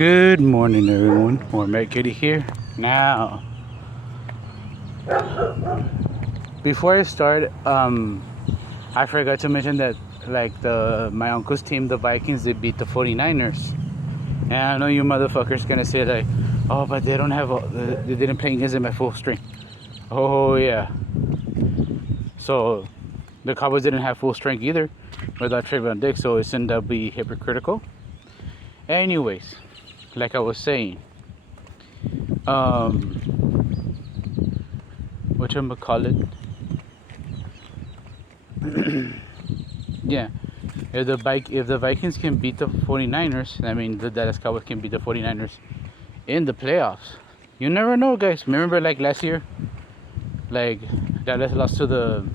Good morning, everyone. Matt Kitty here. Now, before I start, I forgot to mention that my uncle's team, the Vikings, they beat the 49ers. And I know you motherfuckers gonna say like, oh, but they don't have, they didn't play against them at full strength. Oh yeah. So the Cowboys didn't have full strength either without Trayvon Diggs, so it's ended up being hypocritical. Anyways, like I was saying, whatchamacallit? Yeah, if the Vikings can beat the 49ers, I mean the Dallas Cowboys can beat the 49ers in the playoffs. You never know, guys. Remember like last year, like Dallas lost to the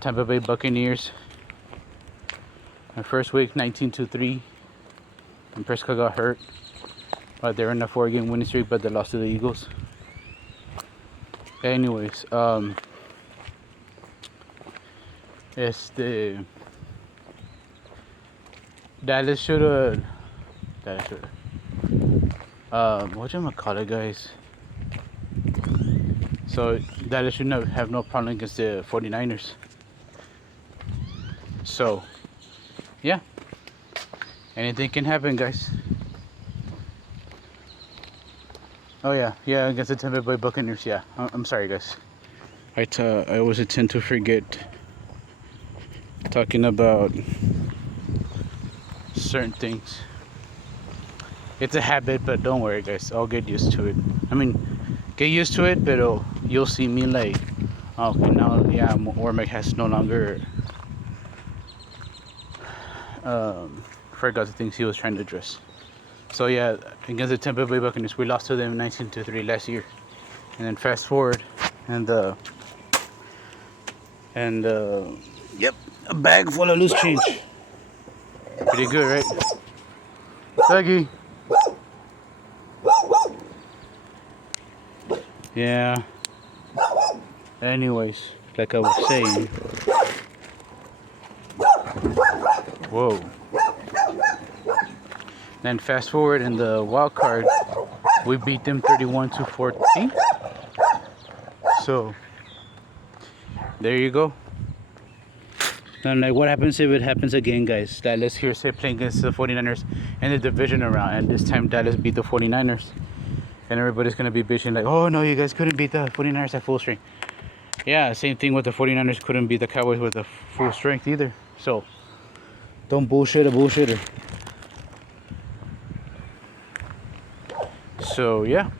Tampa Bay Buccaneers the first week 19-3, and Prescott got hurt. But they're in a 4-game winning streak, but they lost to the Eagles. Anyways, it's the Dallas shoulda whatchamacallit, guys. So Dallas should not have no problem against the 49ers. So yeah, anything can happen, guys. Oh yeah, against the Tampa Bay Buccaneers. Yeah, I'm sorry, guys. I always tend to forget talking about certain things. It's a habit, but don't worry, guys. I'll get used to it. I mean, get used to it, but you'll see me like, okay, now yeah, Ormac has no longer forgot the things he was trying to address. So yeah, against the Tampa Bay Buccaneers, we lost to them 19-3 last year. And then fast forward, and yep, a bag full of loose change. Pretty good, right? Dougie. Yeah. Anyways, like I was saying. Whoa. Then fast forward in the wild card, we beat them 31-14. So there you go. And like, what happens if it happens again, guys? Dallas here say playing against the 49ers in the divisional round, and this time Dallas beat the 49ers, and everybody's gonna be bitching like, oh no, you guys couldn't beat the 49ers at full strength. Yeah, same thing with the 49ers couldn't beat the Cowboys with the full strength either. So don't bullshit a bullshitter. So yeah,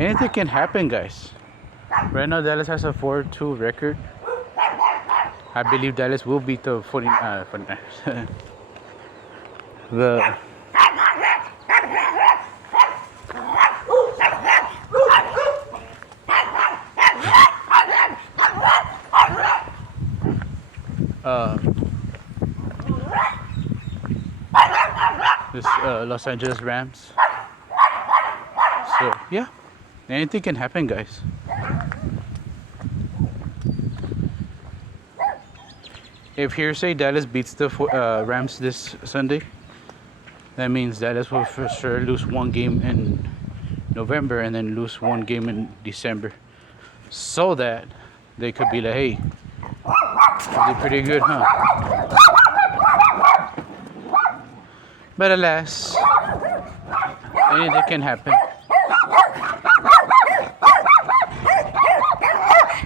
anything can happen, guys. Right now Dallas has a 4-2 record. I believe Dallas will beat the 49ers. The Los Angeles Rams. So yeah, anything can happen, guys. If hearsay Dallas beats the Rams this Sunday, that means Dallas will for sure lose one game in November and then lose one game in December, so that they could be like, hey, they did pretty good, huh? But alas, anything can happen.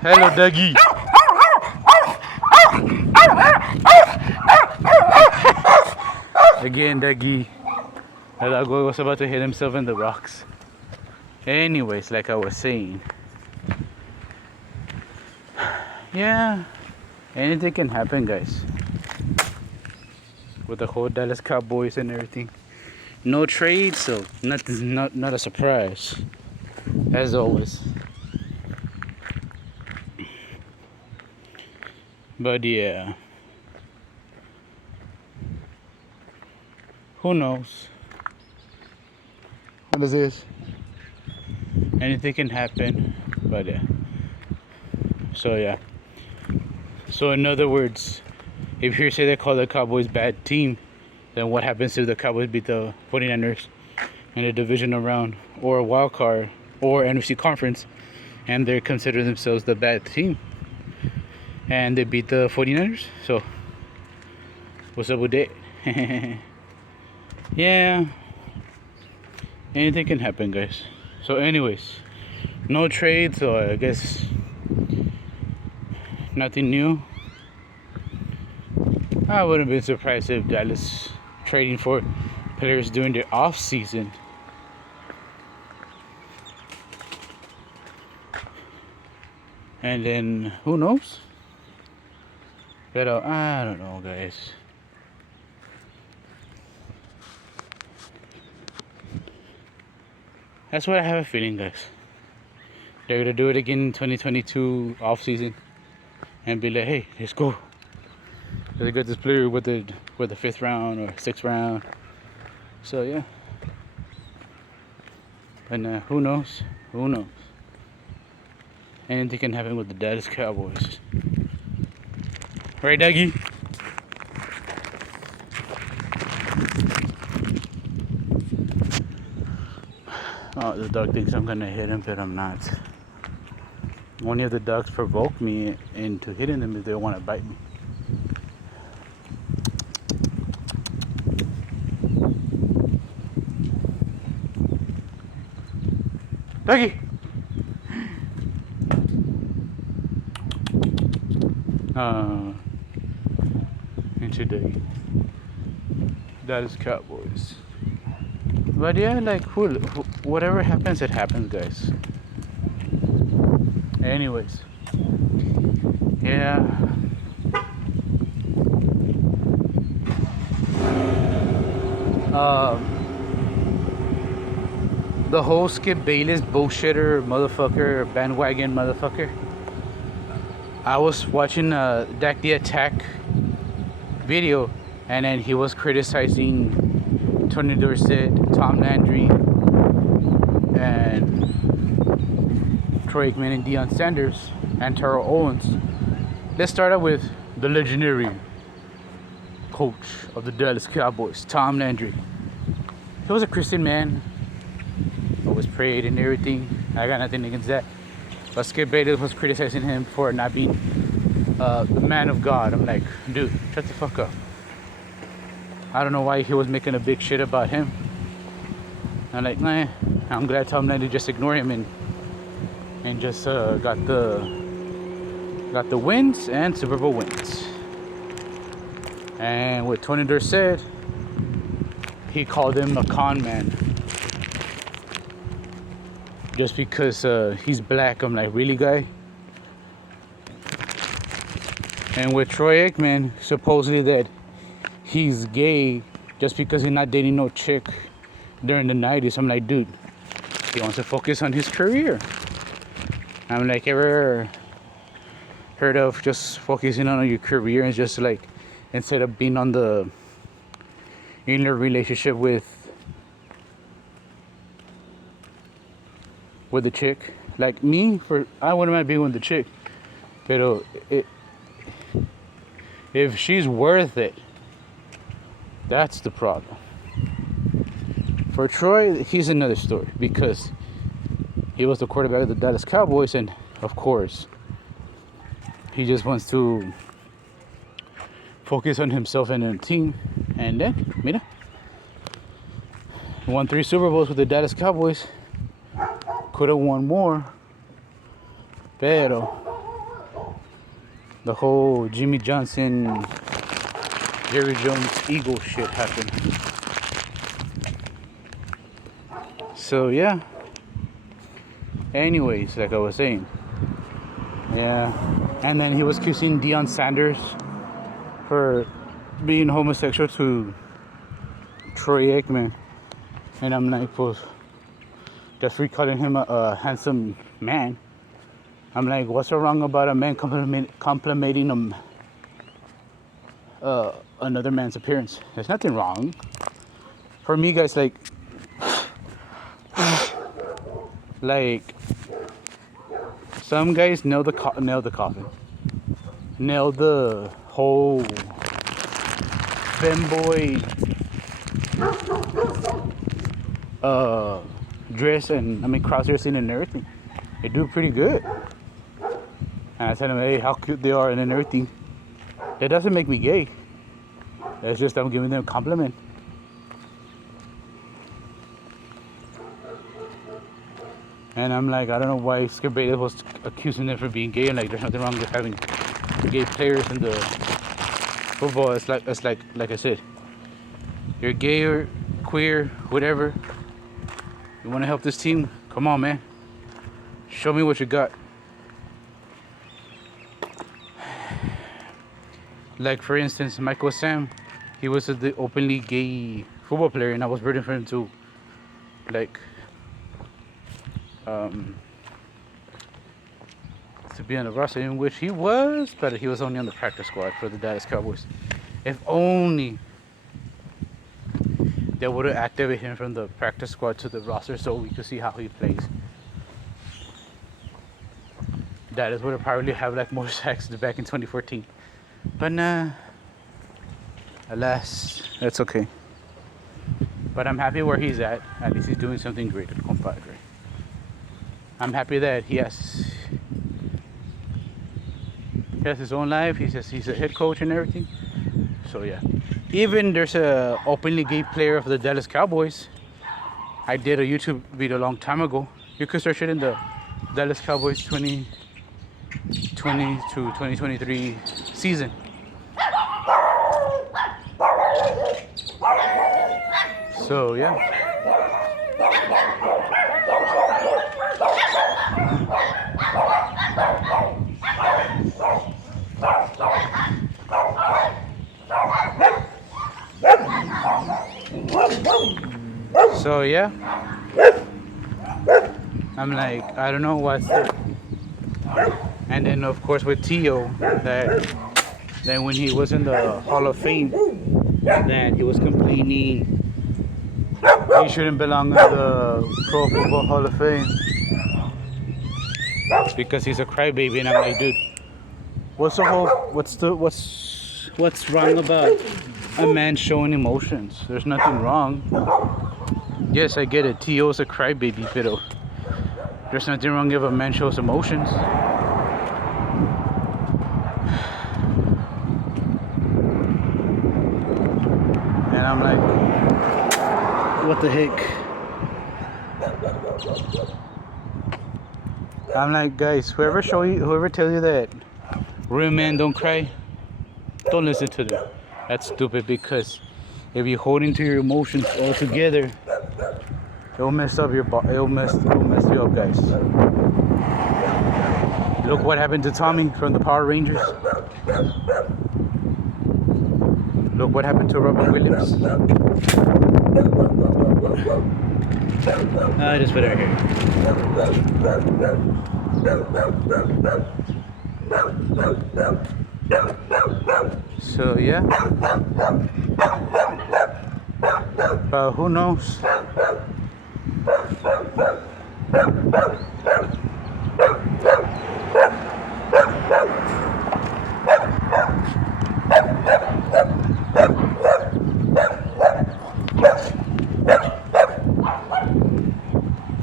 Hello, Dougie. Again, Dougie. The dog was about to hit himself in the rocks. Anyways, like I was saying, yeah, anything can happen, guys. With the whole Dallas Cowboys and everything. No trade, so nothing, not a surprise, as always. But yeah, who knows? What is this? Anything can happen, but yeah. So yeah. So in other words, if you say they call the Cowboys bad team, then what happens if the Cowboys beat the 49ers in a divisional round or a wild card or NFC conference, and they consider themselves the bad team, and they beat the 49ers? So what's up with that? Yeah, anything can happen, guys. So anyways, no trade, so I guess nothing new. I wouldn't be surprised if Dallas trading for players during their off season. And then who knows? But I don't know, guys. That's what I have a feeling, guys. They're gonna do it again in 2022 off season and be like, hey, let's go. They got this player with the 5th round or 6th round. So yeah. And who knows? Who knows? Anything can happen with the Dallas Cowboys. Right, Dougie? Oh, the dog thinks I'm gonna hit him, but I'm not. Only if the dogs provoke me into hitting them if they want to bite me. Dougie! Into the Dallas Cowboys. But yeah, like whatever happens, it happens, guys. Anyways, yeah. The whole Skip Bayless bullshitter motherfucker, bandwagon motherfucker. I was watching Dak the Attack video, and then he was criticizing Tony Dorsett, Tom Landry, and Troy Aikman and Deion Sanders and Terrell Owens. Let's start out with the legendary coach of the Dallas Cowboys, Tom Landry. He was a Christian man, always prayed and everything. I got nothing against that. But Skip Bayless was criticizing him for not being the man of God. I'm like, dude, shut the fuck up. I don't know why he was making a big shit about him. I'm like, nah, I'm glad Tom Landry just ignored him and just got the wins and Super Bowl wins. And with Tony Dorsett, he called him a con man. Just because he's black. I'm like, really, guy? And with Troy Aikman, supposedly that he's gay just because he's not dating no chick during the 90s. I'm like, dude, he wants to focus on his career. I'm like, ever heard of just focusing on your career and just like, instead of being on in a relationship with the chick? Like me, I wouldn't mind being with the chick, but if she's worth it, that's the problem. For Troy, he's another story because he was the quarterback of the Dallas Cowboys, and of course, he just wants to focus on himself and the team. And then, mira, won 3 Super Bowls with the Dallas Cowboys. Could have won more, pero the whole Jimmy Johnson, Jerry Jones ego shit happened. So yeah. Anyways, like I was saying, yeah. And then he was accusing Deion Sanders for being homosexual to Troy Aikman, and I'm like, well, just for calling him a handsome man. I'm like, what's so wrong about a man complimenting another man's appearance? There's nothing wrong. For me, guys, like some guys nail the coffin, nail the whole femboy uh, dress and cross dressing and everything. They do pretty good. And I tell them, hey, how cute they are and everything. That doesn't make me gay. That's just I'm giving them a compliment. And I'm like, I don't know why Skip Bayless was accusing them for being gay, and like there's nothing wrong with having gay players in the football. It's like I said, you're gay or queer, whatever. You want to help this team? Come on, man. Show me what you got. Like for instance, Michael Sam, he was the openly gay football player, and I was rooting for him to, like, to be on the roster, in which he was, but he was only on the practice squad for the Dallas Cowboys. If only they would have activated him from the practice squad to the roster so we could see how he plays. Dallas would have probably have like more sacks back in 2014. But nah, alas, that's okay. But I'm happy where he's at. At least he's doing something great at Compadre. I'm happy that he has his own life. He's a head coach and everything. So yeah. Even there's a openly gay player of the Dallas Cowboys. I did a YouTube video a long time ago. You can search it in the Dallas Cowboys 2020 to 2023 season. So yeah. So yeah, I'm like, I don't know what's it. And then of course with Tio, that when he was in the Hall of Fame, that he was completely, he shouldn't belong in the Pro Football Hall of Fame because he's a crybaby. And I'm like, dude, what's wrong about a man showing emotions? There's nothing wrong. Yes, I get it. Tio's a crybaby, but there's nothing wrong if a man shows emotions. And I'm like, what the heck? I'm like, guys, whoever tells you that real men don't cry, don't listen to them. That's stupid, because if you're holding to your emotions all together, it'll mess up your it'll mess you up, guys. Look what happened to Tommy from the Power Rangers. Look what happened to Robin Williams. I just put it right here. So yeah. But who knows?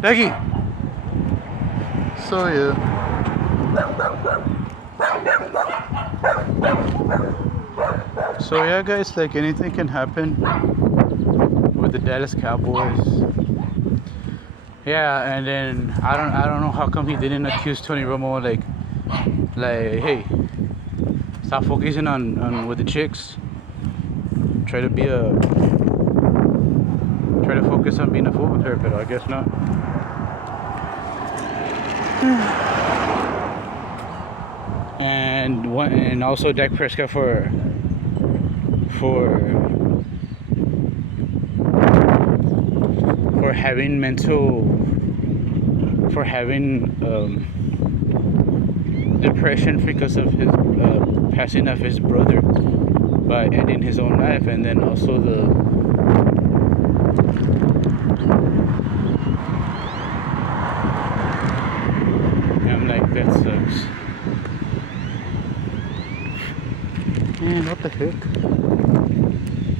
Becky. So yeah. So yeah, guys, like anything can happen with the Dallas Cowboys. Yeah, and then I don't know how come he didn't accuse Tony Romo, like hey, stop focusing on with the chicks. Try to focus on being a football player, but I guess not. And also Dak Prescott for having depression because of his passing of his brother by ending his own life, and then also I'm like, that sucks. Man, what the heck?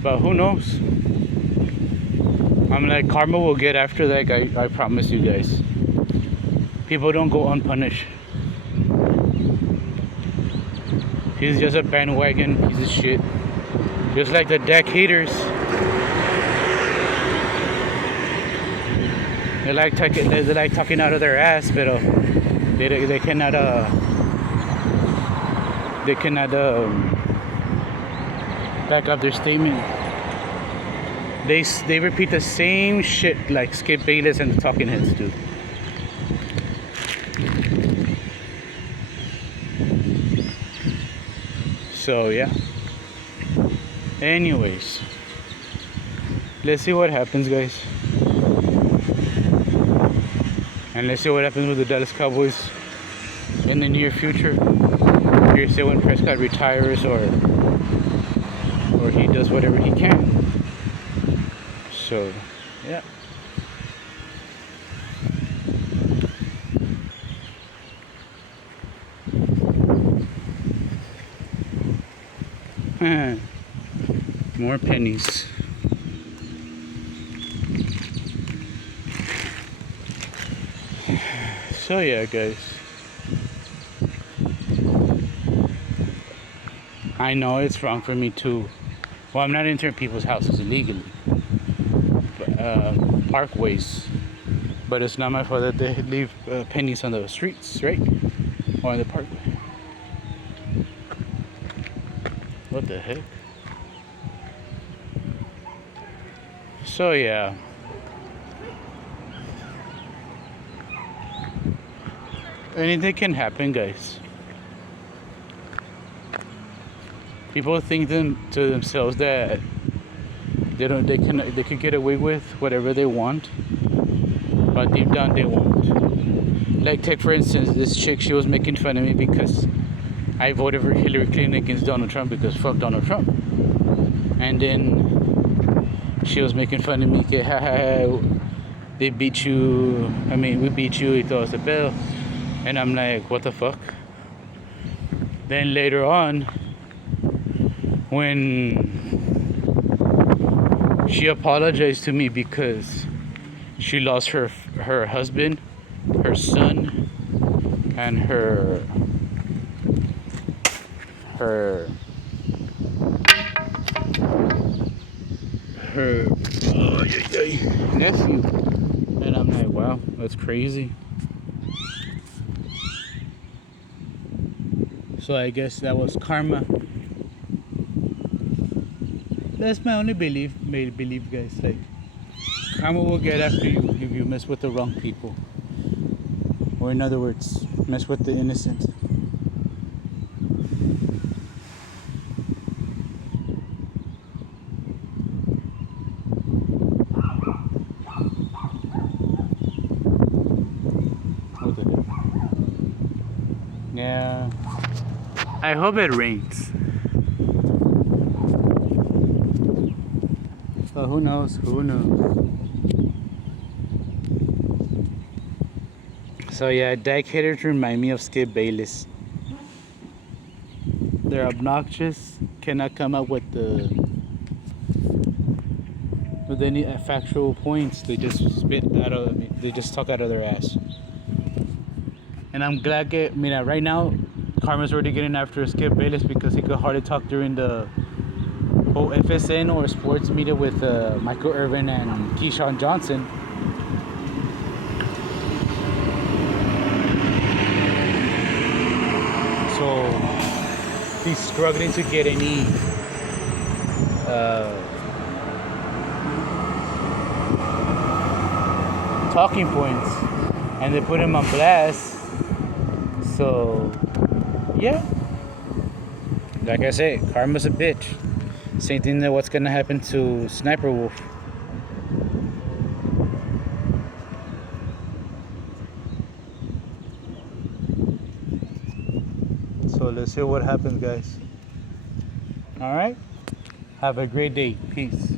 But who knows? I'm like, karma will get after that guy. I promise you guys. People don't go unpunished. He's just a bandwagon piece of shit. Just like the deck haters. They like talking out of their ass, but they cannot back up their statement. They repeat the same shit like Skip Bayless and the Talking Heads do. So yeah. Anyways, let's see what happens, guys. And let's see what happens with the Dallas Cowboys in the near future. Here, say when Prescott retires or he does whatever he can. So, yeah. More pennies. So yeah, guys. I know it's wrong for me to. Well, I'm not entering people's houses illegally. Parkways. But it's not my fault that they leave pennies on the streets, right? Or on the parkway. What the heck? So yeah. Anything can happen, guys. People think to themselves that they could get away with whatever they want, but deep down they won't. Like, take for instance this chick. She was making fun of me because I voted for Hillary Clinton against Donald Trump because fuck Donald Trump. And then she was making fun of me. They beat you. I mean, we beat you. He throw us a bill. And I'm like, what the fuck? Then later on, when she apologized to me because she lost her husband, her son, and her nephew. And I'm like, wow, that's crazy. So I guess that was karma. That's my only belief, guys. Like, karma will get after you if you mess with the wrong people. Or in other words, mess with the innocent. What the heck? Yeah. I hope it rains. But who knows? Who knows? So yeah, deck haters remind me of Skip Bayless. They're obnoxious, cannot come up with any factual points. They just they just talk out of their ass. And I'm glad right now karma's already getting after Skip Bayless because he could hardly talk during the whole FSN or sports media with Michael Irvin and Keyshawn Johnson. So he's struggling to get any talking points, and they put him on blast. So yeah, like I said, karma's a bitch. Same thing that what's gonna happen to Sniper Wolf. So let's see what happens, guys. All right, have a great day. Peace.